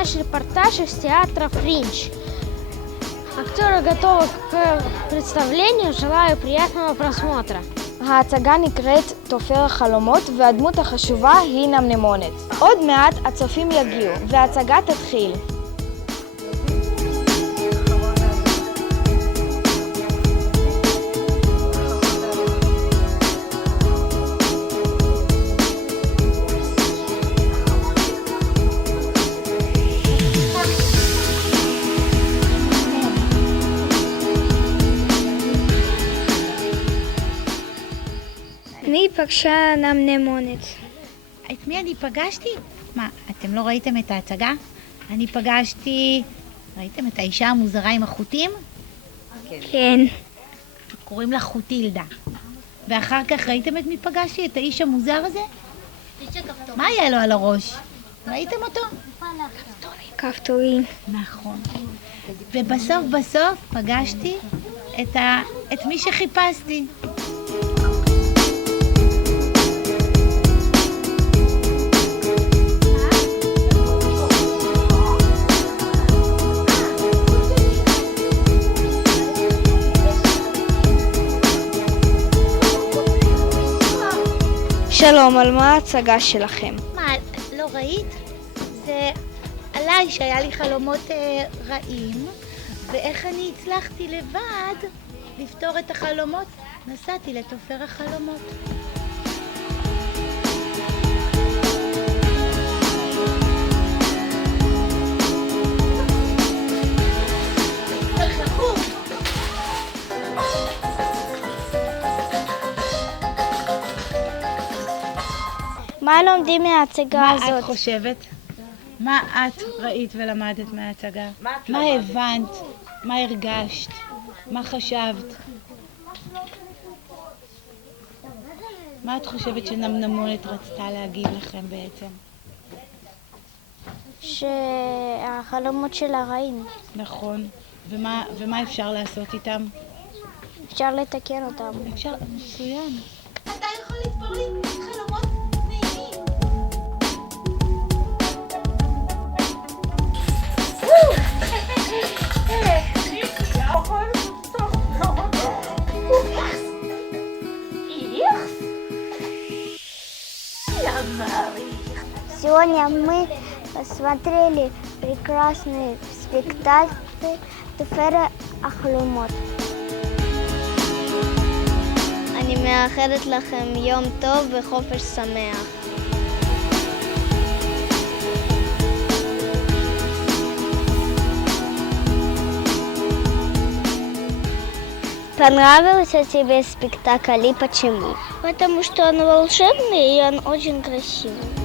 наш репортаж из театра «Фринж». Актеры готовы к представлению. Желаю приятного просмотра. ההצגה נקראת תופר החלומות והדמות החשובה היא נמנמונת. עוד מעט הצופים יגיעו וההצגה תתחיל. מי פגשה נמנמונת? את מי אני פגשתי? מה, אתם לא ראיתם את ההצגה? אני פגשתי... ראיתם את האישה המוזרה עם החוטים? כן. קוראים לה חוטילדה. ואחר כך ראיתם את מי פגשתי? את האיש המוזר הזה? מה היה לו על הראש? ראיתם אותו? כפתורים. נכון. ובסוף פגשתי את מי שחיפשתי. שלום, על מה ההצגה שלכם? מה, לא ראית? זה עליי שהיה לי חלומות רעים, ואיך אני הצלחתי לבד לפתור את החלומות. נסעתי לתופר החלומות. מה לומדים מההצגה הזאת? מה את חושבת? מה את ראית ולמדת מההצגה? מה הבנת? מה הרגשת? מה חשבת? מה את חושבת שנמנמונת רצתה להגיד לכם בעצם? שהחלומות שלה רעים. נכון. ומה אפשר לעשות איתם? אפשר לתקן אותם. אפשר... מצוין. אתה יכול לתפור לי חלומות נעימים. Сегодня мы посмотрели прекрасный спектакль «תופר החלומות». אני מאחלת לכם יום טוב וחופש שמח. Понравился тебе спектакль и почему? Потому что он волшебный и он очень красивый.